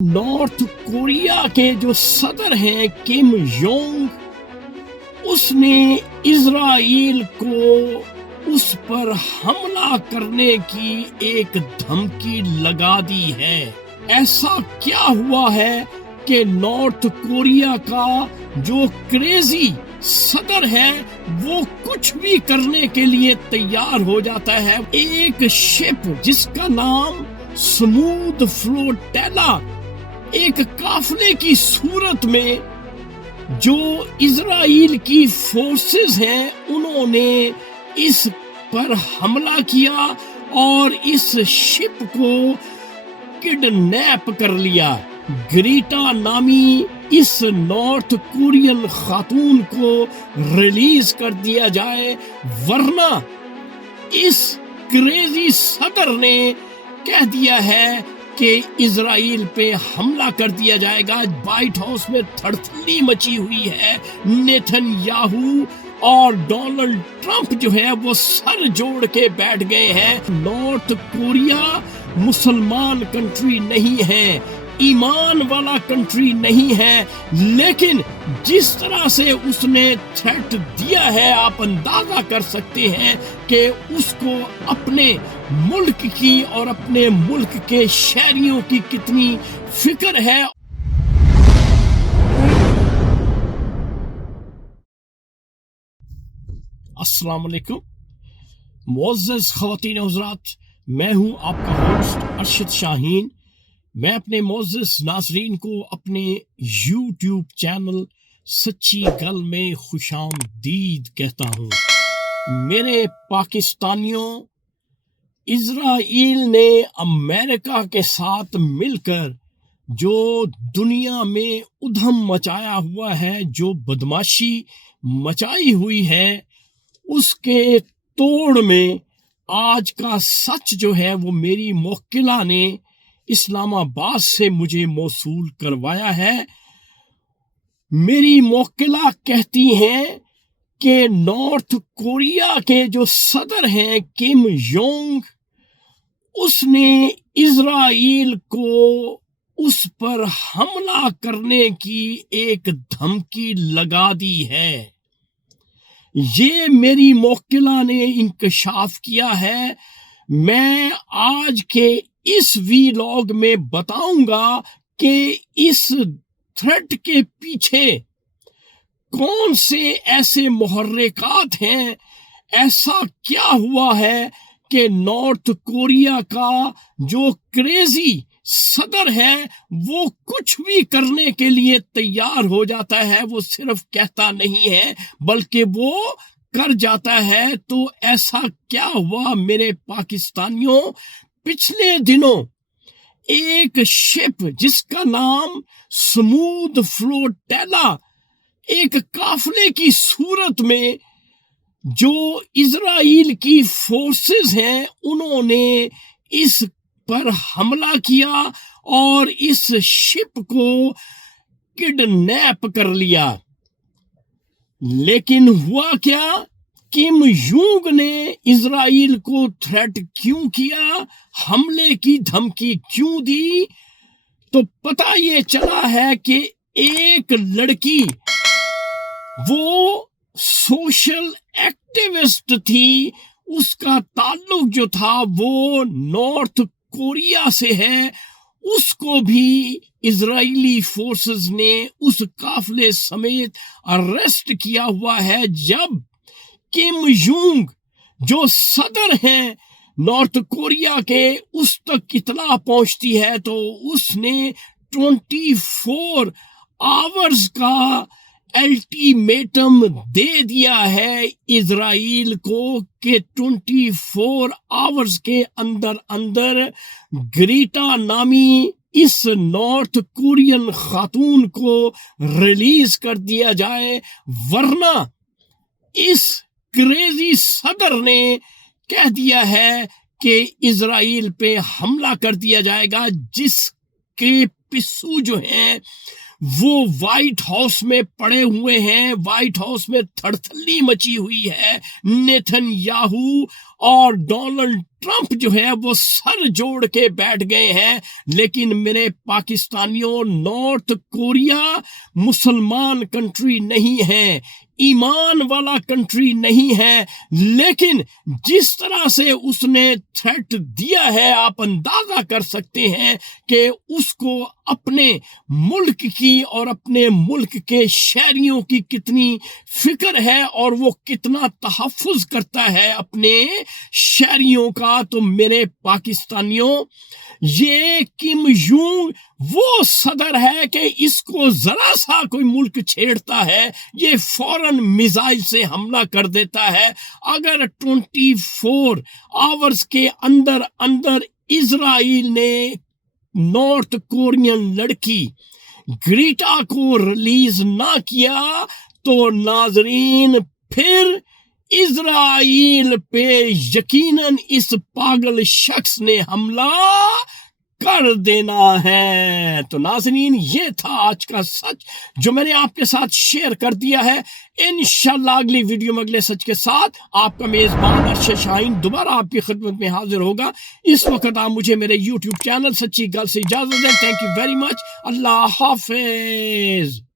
North Korea کے جو صدر ہیں کم جونگ، اس نے اسرائیل کو اس پر حملہ کرنے کی ایک دھمکی لگا دی ہے۔ ایسا کیا ہوا ہے کہ نارتھ کوریا کا جو کریزی صدر ہے وہ کچھ بھی کرنے کے لیے تیار ہو جاتا ہے۔ ایک شپ جس کا نام سمودھ فلوٹیلا، ایک قافلے کی صورت میں جو اسرائیل کی فورسز ہیں انہوں نے اس پر حملہ کیا اور اس شپ کو کڈنیپ کر لیا۔ گریٹا نامی اس نارتھ کورین خاتون کو ریلیز کر دیا جائے، ورنہ اس کریزی صدر نے کہہ دیا ہے کہ اسرائیل پہ حملہ کر دیا جائے گا۔ وائٹ ہاؤس میں تھڑتھڑی مچی ہوئی ہے۔ نیتن یاہو اور ڈونلڈ ٹرمپ جو ہے وہ سر جوڑ کے بیٹھ گئے ہیں۔ نارتھ کوریا مسلمان کنٹری نہیں ہے، ایمان والا کنٹری نہیں ہے، لیکن جس طرح سے اس نے تھریٹ دیا ہے آپ اندازہ کر سکتے ہیں کہ اس کو اپنے ملک کی اور اپنے ملک کے شہریوں کی کتنی فکر ہے۔ السلام علیکم معزز خواتین و حضرات، میں ہوں آپ کا ہوسٹ ارشد شاہین۔ میں اپنے معزز ناظرین کو اپنے یوٹیوب چینل سچی گل میں خوش آمدید کہتا ہوں۔ میرے پاکستانیوں، اسرائیل نے امریکہ کے ساتھ مل کر جو دنیا میں ادھم مچایا ہوا ہے، جو بدماشی مچائی ہوئی ہے، اس کے توڑ میں آج کا سچ جو ہے وہ میری موکلہ نے اسلام آباد سے مجھے موصول کروایا ہے۔ میری موکلہ کہتی ہیں کہ نارتھ کوریا کے جو صدر ہیں کم جونگ، اس نے اسرائیل کو اس پر حملہ کرنے کی ایک دھمکی لگا دی ہے۔ یہ میری موکلہ نے انکشاف کیا ہے۔ میں آج کے اس ویلاگ میں بتاؤں گا کہ اس تھریٹ کے پیچھے کون سے ایسے محرکات ہیں، ایسا کیا ہوا ہے کہ نارتھ کوریا کا جو کریزی صدر ہے وہ کچھ بھی کرنے کے لیے تیار ہو جاتا ہے۔ وہ صرف کہتا نہیں ہے بلکہ وہ کر جاتا ہے۔ تو ایسا کیا ہوا میرے پاکستانیوں؟ پچھلے دنوں ایک شپ جس کا نام سمودھ فلوٹیلا، ایک قافلے کی صورت میں جو اسرائیل کی فورسز ہیں انہوں نے اس پر حملہ کیا اور اس شپ کو کڈنیپ کر لیا۔ لیکن ہوا کیا؟ کم جونگ نے اسرائیل کو تھریٹ کیوں کیا، حملے کی دھمکی کیوں دی؟ تو پتہ یہ چلا ہے کہ ایک لڑکی وہ سوشل ایکٹیوسٹ تھی، اس کا تعلق جو تھا وہ نارتھ کوریا سے ہے، اس کو بھی اسرائیلی فورسز نے اس قافلے سمیت اریسٹ کیا ہوا ہے۔ جب کم جونگ جو صدر ہیں نارتھ کوریا کے اس تک اطلاع پہنچتی ہے تو اس نے 24 آورز کا الٹیمیٹم دے دیا ہے اسرائیل کو کہ 24 آورز کے اندر اندر گریٹا نامی اس نارتھ کورین خاتون کو ریلیز کر دیا جائے، ورنہ اس کریزی صدر نے کہہ دیا ہے کہ اسرائیل پہ حملہ کر دیا جائے گا، جس کے پسو جو ہیں وہ وائٹ ہاؤس میں پڑے ہوئے ہیں، وائٹ ہاؤس میں تھڑتھلی مچی ہوئی ہے، نیتن یاہو اور ڈونلڈ ٹرمپ جو ہے وہ سر جوڑ کے بیٹھ گئے ہیں۔ لیکن میرے پاکستانیوں، نارتھ کوریا مسلمان کنٹری نہیں ہے، ایمان والا کنٹری نہیں ہے، لیکن جس طرح سے اس نے تھریٹ دیا ہے آپ اندازہ کر سکتے ہیں کہ اس کو اپنے ملک کی اور اپنے ملک کے شہریوں کی کتنی فکر ہے اور وہ کتنا تحفظ کرتا ہے اپنے شہریوں کا۔ تو میرے پاکستانیوں، یہ کم جونگ وہ صدر ہے کہ اس کو ذرا سا کوئی ملک چھیڑتا ہے یہ فوراً میزائل سے حملہ کر دیتا ہے۔ اگر 24 آورز کے اندر اسرائیل نے نارتھ کورین لڑکی گریٹا کو ریلیز نہ کیا تو ناظرین پھر اسرائیل پہ یقیناً اس پاگل شخص نے حملہ کر دینا ہے۔ تو ناظرین، یہ تھا آج کا سچ جو میں نے آپ کے ساتھ شیئر کر دیا ہے۔ انشاءاللہ اگلی ویڈیو میں اگلے سچ کے ساتھ آپ کا میزبان ارشد شاہین دوبارہ آپ کی خدمت میں حاضر ہوگا۔ اس وقت آپ مجھے میرے یوٹیوب چینل سچی گل سے اجازت دیں۔ Thank you very much. اللہ حافظ۔